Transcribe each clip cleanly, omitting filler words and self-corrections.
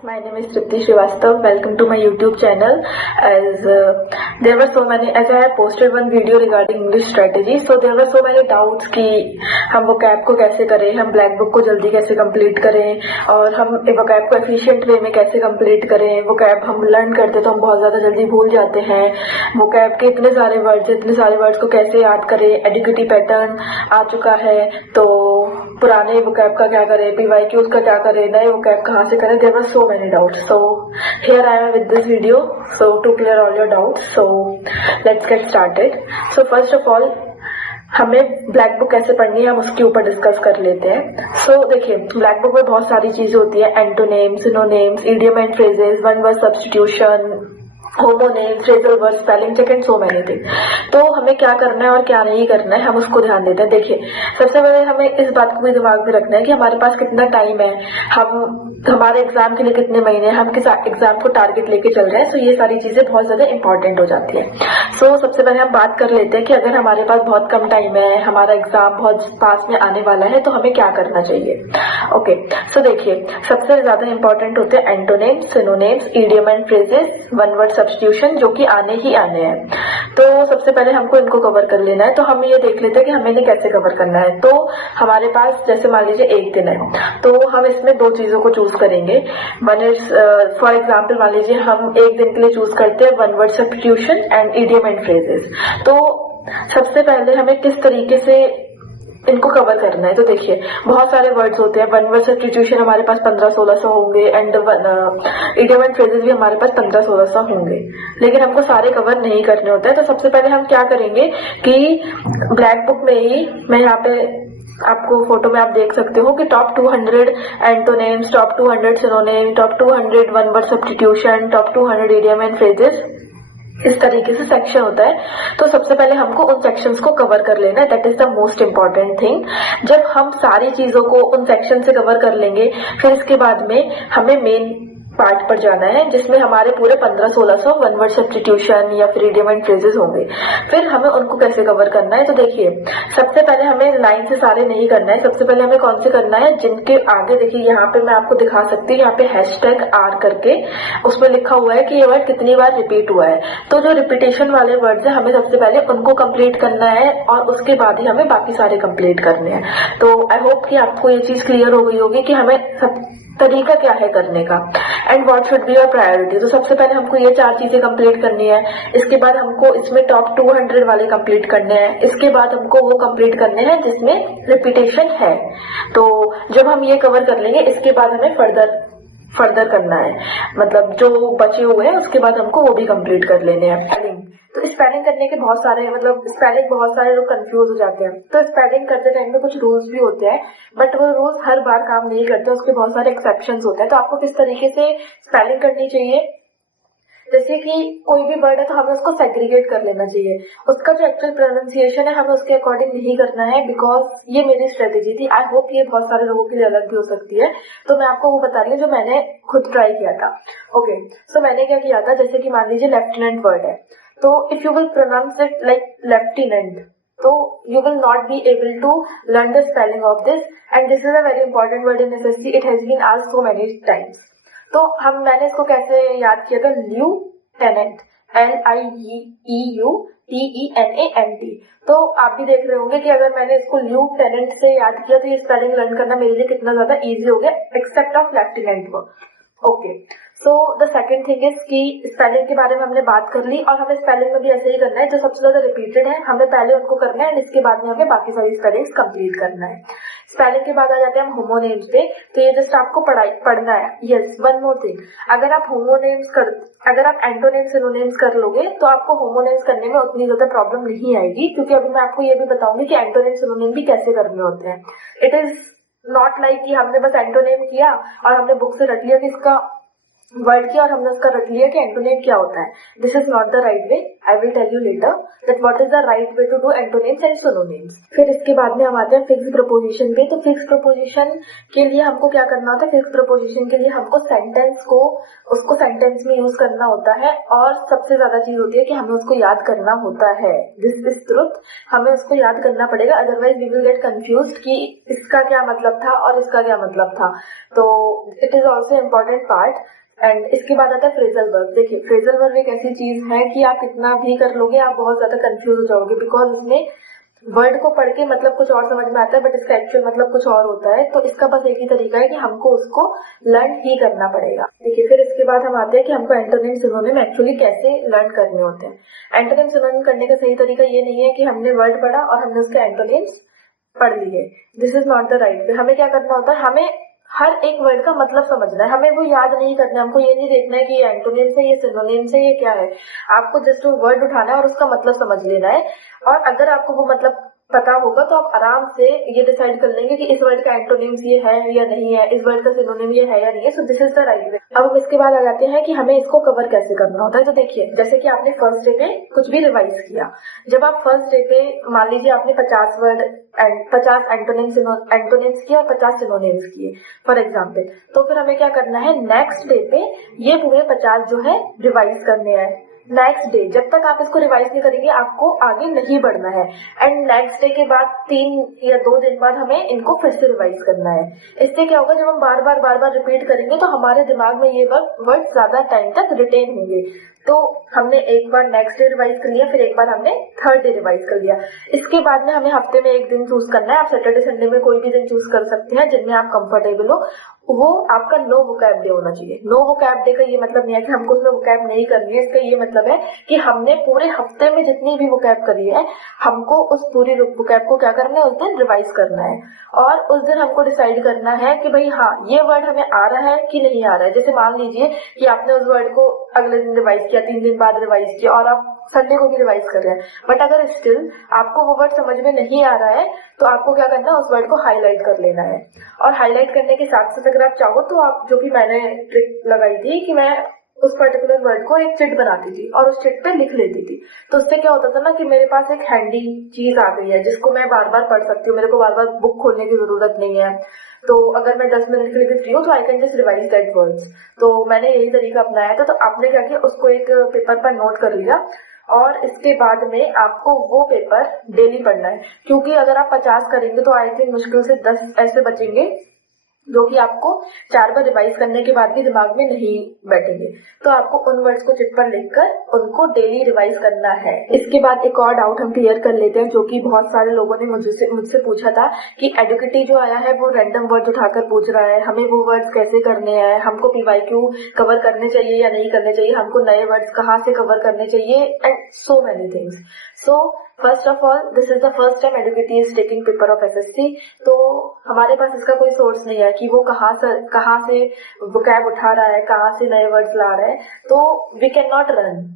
My name is Tripti Srivastav. Welcome to my YouTube channel. There were so many, as I have posted one video regarding English strategy, so there were so many doubts कि हम vocab को कैसे करें, हम black book को जल्दी कैसे complete करें और हम vocab को एफिशिएंट वे में कैसे कंप्लीट करें। vocab हम लर्न करते तो हम बहुत ज्यादा जल्दी भूल जाते हैं। vocab के इतने सारे वर्ड्स को कैसे याद करें। एडिक्विटी पैटर्न आ चुका है, तो पुराने vocab का क्या करें, PYQs का क्या करें, नए vocab कहाँ से करें। There were so many doubts, so here I am with this video so to clear all your doubts. So let's get started. So first of all, हमें ब्लैक बुक कैसे पढ़नी है हम उसके ऊपर डिस्कस कर लेते हैं। सो देखिए, ब्लैक बुक में बहुत सारी चीजें होती है, antonyms, synonyms, idiom and phrases, one word substitution, homonyms, phrasal word, spelling check and so many thing. तो हमें क्या करना है और क्या नहीं करना है हम उसको ध्यान देते हैं। देखिए, सबसे पहले हमें इस बात को भी दिमाग में रखना है कि हमारे पास कितना टाइम है, हम हमारे एग्जाम के लिए कितने महीने, हम किस एग्जाम को टारगेट लेके चल रहे हैं। सो ये सारी चीजें बहुत ज्यादा इंपॉर्टेंट हो जाती है। सो सबसे पहले हम बात कर लेते हैं कि अगर हमारे पास बहुत कम टाइम है, हमारा एग्जाम बहुत पास में आने वाला है, तो हमें क्या करना चाहिए। ओके, सो देखिए, सबसे ज्यादा इंपॉर्टेंट होते हैं antonyms, synonyms, idiom and phrases, one word substitution, जो कि आने ही आने हैं। तो सबसे पहले हमको इनको कवर कर लेना है। तो हम ये देख लेते हैं कि हमें इन्हें कैसे कवर करना है। तो हमारे पास जैसे मान लीजिए एक दिन है, तो हम इसमें दो चीजों को चूज करेंगे। वन इज फॉर एग्जाम्पल, मान लीजिए हम एक दिन के लिए चूज करते हैं one word substitution and idiom and phrases. तो सबसे पहले हमें किस तरीके से इनको कवर करना है। तो देखिए, बहुत सारे वर्ड्स होते हैं। वन वर्ड सब्स्टिट्यूशन हमारे पास 1500-1600 होंगे एंड इडियम एंड फ्रेजेस भी हमारे पास 1500-1600 होंगे, लेकिन हमको सारे कवर नहीं करने होते हैं। तो सबसे पहले हम क्या करेंगे कि ब्लैक बुक में ही, मैं यहाँ पे आपको फोटो में आप देख सकते हो कि top 200 antonyms, top 200 synonym, top 200 one word substitution, top 200 idiom and phrases, इस तरीके से सेक्शन होता है। तो सबसे पहले हमको उन सेक्शंस को कवर कर लेना है। That is the most important thing. जब हम सारी चीजों को उन सेक्शन से कवर कर लेंगे, फिर इसके बाद में हमें मेन पार्ट पर जाना है, जिसमें हमारे पूरे 1500-1600 वन वर्ड सब्स्टिट्यूशन या फिर इडियम एंड फ्रेजेस होंगे। फिर हमें उनको कैसे कवर करना है। तो देखिए, सबसे पहले हमें लाइन से सारे नहीं करना है। सबसे पहले हमें कौन से करना है, जिनके आगे देखिए यहाँ पे मैं आपको दिखा सकती हूँ, यहाँ पे हैशटैग R करके उसमें लिखा हुआ है कि ये वर्ड कितनी बार रिपीट हुआ है। तो जो रिपीटेशन वाले वर्ड्स है, हमें सबसे पहले उनको कंप्लीट करना है और उसके बाद ही हमें बाकी सारे कंप्लीट करने हैं। तो आई होप कि आपको ये चीज क्लियर हो गई होगी कि हमें सब तरीका क्या है करने का and what should be your priority. तो सबसे पहले हमको ये 4 चीजें कंप्लीट करनी है। इसके बाद हमको इसमें टॉप 200 वाले कंप्लीट करने हैं। इसके बाद हमको वो कंप्लीट करने हैं जिसमें रिपीटेशन है। तो जब हम ये कवर कर लेंगे, इसके बाद हमें फर्दर करना है, मतलब जो बचे हुए हैं उसके बाद हमको वो भी कंप्लीट कर लेने हैं। स्पेलिंग, तो स्पेलिंग करने के बहुत सारे, मतलब स्पेलिंग बहुत सारे लोग कंफ्यूज हो जाते हैं। तो स्पेलिंग करते टाइम में कुछ रूल्स भी होते हैं, बट वो रूल्स हर बार काम नहीं करते, उसके बहुत सारे एक्सेप्शंस होते हैं। तो आपको किस तरीके से स्पेलिंग करनी चाहिए, जैसे कि कोई भी वर्ड है तो हमें उसको सेग्रीगेट कर लेना चाहिए। उसका जो एक्चुअल प्रोनाउंसिएशन है हमें उसके अकॉर्डिंग नहीं करना है, बिकॉज ये मेरी स्ट्रेटेजी थी। आई होप ये बहुत सारे लोगों के लिए अलग भी हो सकती है, तो मैं आपको वो बता रही हूँ जो मैंने खुद ट्राई किया था। ओके, सो मैंने क्या किया था, जैसे कि मान लीजिए लेफ्टिनेंट वर्ड है, तो if you will pronounce it like lieutenant, तो you will not be able to learn the spelling of this, and this is a very important word in SSC. It has been asked so many times. तो मैंने इसको कैसे याद किया था, ल्यूटेनेंट, LIEUTENANT। तो आप भी देख रहे होंगे कि अगर मैंने इसको ल्यूटेनेंट से याद किया तो ये स्पेलिंग लर्न करना मेरे लिए कितना ज्यादा इजी हो गया, except of lieutenant word. Okay, so the second thing is कि स्पेलिंग के बारे में हमने बात कर ली, और हमें स्पेलिंग में भी ऐसे ही करना है। जो सबसे ज्यादा रिपीटेड है हमें पहले उनको करना है, एंड इसके बाद में हमें बाकी सारी स्पेलिंग्स कंप्लीट करना है। स्पेलिंग के बाद आ जाते हैं हम होमोनेम्स पे। तो ये जस्ट आपको पढ़ना है। यस, वन मोर थिंग, अगर आप अगर आप एंटोनेम्स सिनोनिम्स कर लोगे तो आपको होमोनेम्स करने में उतनी ज्यादा प्रॉब्लम नहीं आएगी, क्योंकि अभी मैं आपको ये भी बताऊंगी कि एंटोनेम सिनोनिम भी कैसे करने होते हैं। इट इज नॉट लाइक कि हमने बस एंटोनेम किया और हमने बुक से रट लिया कि इसका वर्ड की और हमने उसका रट लिया कि एंटोनिम क्या होता है. This is not the right way. I will tell you later that what is the right way to do antonyms and synonyms. फिर इसके बाद में हम आते हैं फिक्स्ड प्रपोजिशन पे. तो फिक्स्ड प्रपोजिशन के लिए हमको क्या करना होता है? फिक्स्ड प्रपोजिशन के लिए हमको सेंटेंस को उसको सेंटेंस में यूज करना होता है और सबसे ज्यादा चीज होती है कि हमें उसको याद करना होता है. This is truth. हमें उसको याद करना पड़ेगा, otherwise we will get confused कि इसका क्या मतलब था और इसका क्या मतलब था. तो it is also important part. And इसके बाद आता है फ्रेजल वर्ब. देखिए फ्रेजल वर्ब एक ऐसी चीज है कि आप कितना भी कर लोगे आप बहुत ज्यादा कंफ्यूज हो जाओगे, बिकॉज उसमें वर्ड को पढ़ के मतलब कुछ और समझ में आता है बट इसका एक्चुअल मतलब कुछ और होता है. तो इसका बस एक ही तरीका है कि हमको उसको लर्न ही करना पड़ेगा. देखिए फिर इसके बाद हम आते हैं कि हमको एंटोनिम सिनोनिम एक्चुअली कैसे लर्न करने होते हैं. एंटोनिम सिनोनिम करने का सही तरीका ये नहीं है कि हमने वर्ड पढ़ा और हमने उसके एंटोनिम्स पढ़ लिए. This is not the right वे. हमें क्या करना होता है? हमें हर एक वर्ड का मतलब समझना है. हमें वो याद नहीं करना है. हमको ये नहीं देखना है कि ये एंटोनिम्स है, ये सिनोनिम्स है, ये क्या है. आपको जस्ट वो वर्ड उठाना है और उसका मतलब समझ लेना है. और अगर आपको वो मतलब पता होगा तो आप आराम से ये डिसाइड कर लेंगे कि इस वर्ड का एंटोनिम्स ये है या नहीं है, इस वर्ड का सिनोनिम ये है या नहीं है. So this is the right वे. अब हम इसके बाद आ जाते हैं कि हमें इसको कवर कैसे करना होता है. तो देखिए जैसे कि आपने फर्स्ट डे पे कुछ भी रिवाइज किया. जब आप फर्स्ट डे पे मान लीजिए आपने 50 वर्ड एंड 50 एंटोनिम्स किए और 50 सिनोनिम्स किए फॉर एग्जाम्पल. तो फिर हमें क्या करना है? नेक्स्ट डे पे ये पूरे 50 जो है रिवाइज करने हैं. नेक्स्ट डे जब तक आप इसको रिवाइज नहीं करेंगे आपको आगे नहीं बढ़ना है. एंड नेक्स्ट डे के बाद 3 या 2 दिन बाद हमें इनको फिर से रिवाइज करना है. इससे क्या होगा? जब हम बार बार रिपीट करेंगे तो हमारे दिमाग में ये वर्ड ज्यादा टाइम तक रिटेन होंगे. तो हमने एक बार नेक्स्ट डे रिवाइज कर लिया, फिर एक बार हमने थर्ड डे रिवाइज कर लिया. इसके बाद में हमें हफ्ते में एक दिन चूज करना है. आप सैटरडे संडे में कोई भी दिन चूज कर सकते हैं जिनमें आप कंफर्टेबल हो. वो आपका नो वोकैब डे होना चाहिए. नो वोकैब डे का ये मतलब नहीं है कि हमको उसमें वोकैब नहीं करनी है. इसका ये मतलब है कि हमने पूरे हफ्ते में जितनी भी वोकैब करी है हमको उस पूरी वोकैब को क्या करना है? उस दिन रिवाइज करना है. और उस दिन हमको डिसाइड करना है कि भाई हाँ ये वर्ड हमें आ रहा है कि नहीं आ रहा है. जैसे मान लीजिए कि आपने उस वर्ड को अगले दिन रिवाइज किया, 3 दिन बाद रिवाइज किया और आप संडे को भी रिवाइज कर रहे हैं, बट अगर स्टिल आपको वो वर्ड समझ में नहीं आ रहा है तो आपको क्या करना है? उस वर्ड को हाईलाइट कर लेना है. और हाईलाइट करने के साथ साथ अगर आप चाहो तो आप जो कि मैंने ट्रिक लगाई थी कि मैं उस पर्टिकुलर वर्ड को एक चिट बनाती थी और उस चिट पे लिख लेती थी. तो उससे क्या होता था ना कि मेरे पास एक हैंडी चीज आ गई है जिसको मैं बार बार पढ़ सकती हूँ. मेरे को बार बार बुक खोलने की जरूरत नहीं है. तो अगर मैं 10 मिनट के लिए भी फ्री हूँ तो I can just revise that words. तो मैंने यही तरीका अपनाया था. तो आपने क्या किया? उसको एक पेपर पर नोट कर लिया और इसके बाद में आपको वो पेपर डेली पढ़ना है. क्योंकि अगर आप 50 करेंगे तो आई थिंक मुश्किल से 10 ऐसे बचेंगे जो कि आपको 4 बार रिवाइज करने के बाद भी दिमाग में नहीं बैठेंगे. तो आपको उन वर्ड्स को चिट पर लिखकर उनको डेली रिवाइज करना है. इसके बाद एक और डाउट हम क्लियर कर लेते हैं जो कि बहुत सारे लोगों ने मुझसे पूछा था कि एडुकेटी जो आया है वो रैंडम वर्ड्स उठाकर पूछ रहा है, हमें वो वर्ड्स कैसे करने हैं, हमको पीवाईक्यू कवर करने चाहिए या नहीं करने चाहिए, हमको नए वर्ड्स कहाँ से कवर करने चाहिए and so many things. So first of all this is the first time educaty is taking paper of SSC. तो हमारे पास इसका कोई सोर्स नहीं है कि वो कहाँ से वोकैब उठा रहा है, कहाँ से नए वर्ड्स ला रहा है. तो we can not run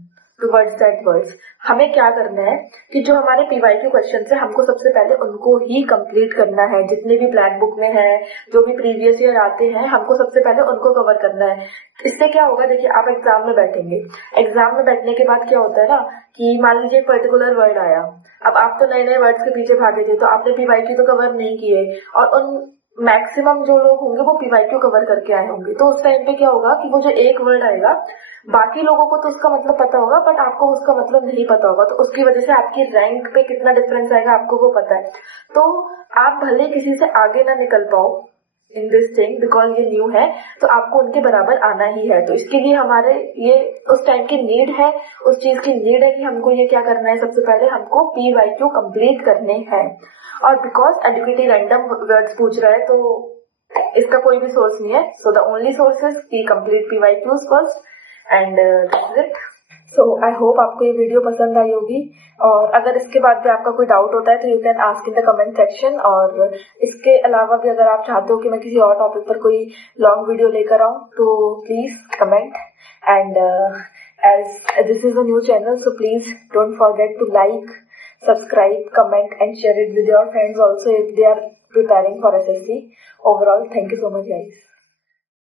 towards that words. हमें क्या करना है कि जो हमारे पीवाईक्यू क्वेश्चन है हमको सबसे पहले उनको ही कंप्लीट करना है. जितने भी ब्लैक बुक में है, जो भी प्रीवियस ईयर आते हैं, हमको सबसे पहले उनको कवर करना है. इससे क्या होगा? देखिए आप एग्जाम में बैठेंगे, एग्जाम में बैठने के बाद क्या होता है ना कि मान लीजिए एक पर्टिकुलर वर्ड आया. अब आप तो नए नए वर्ड्स के पीछे भागे थे तो आपने पीवाईक्यू तो कवर नहीं किए और उन मैक्सिमम जो लोग होंगे वो पीवाईक्यू कवर करके आए होंगे. तो उस टाइम पे क्या होगा कि वो जो एक वर्ड आएगा बाकी लोगों को तो उसका मतलब पता होगा बट आपको उसका मतलब नहीं पता होगा. तो उसकी वजह से आपकी रैंक पे कितना डिफरेंस आएगा आपको वो पता है. तो आप भले किसी से आगे ना निकल पाओ इन दिस थिंग बिकॉज ये न्यू है तो आपको उनके बराबर आना ही है. तो इसके लिए हमारे ये उस टाइम की नीड है, उस चीज की नीड है कि हमको ये क्या करना है? सबसे पहले हमको पीवाईक्यू कंप्लीट करने हैं. और बिकॉज एडुकेटी रैंडम वर्ड्स पूछ रहा है तो इसका कोई भी सोर्स नहीं है. So the only source is key complete PYQs first and that's it. So I hope आपको ये वीडियो पसंद आई होगी और अगर इसके बाद भी आपका कोई डाउट होता है तो you can ask in the comment section. और इसके अलावा भी अगर आप चाहते हो कि मैं किसी और टॉपिक पर कोई लॉन्ग वीडियो लेकर आऊँ तो please comment. And as this is a new channel so please don't forget to like, subscribe, comment and share it with your friends also if they are preparing for SSC. Overall, thank you so much guys.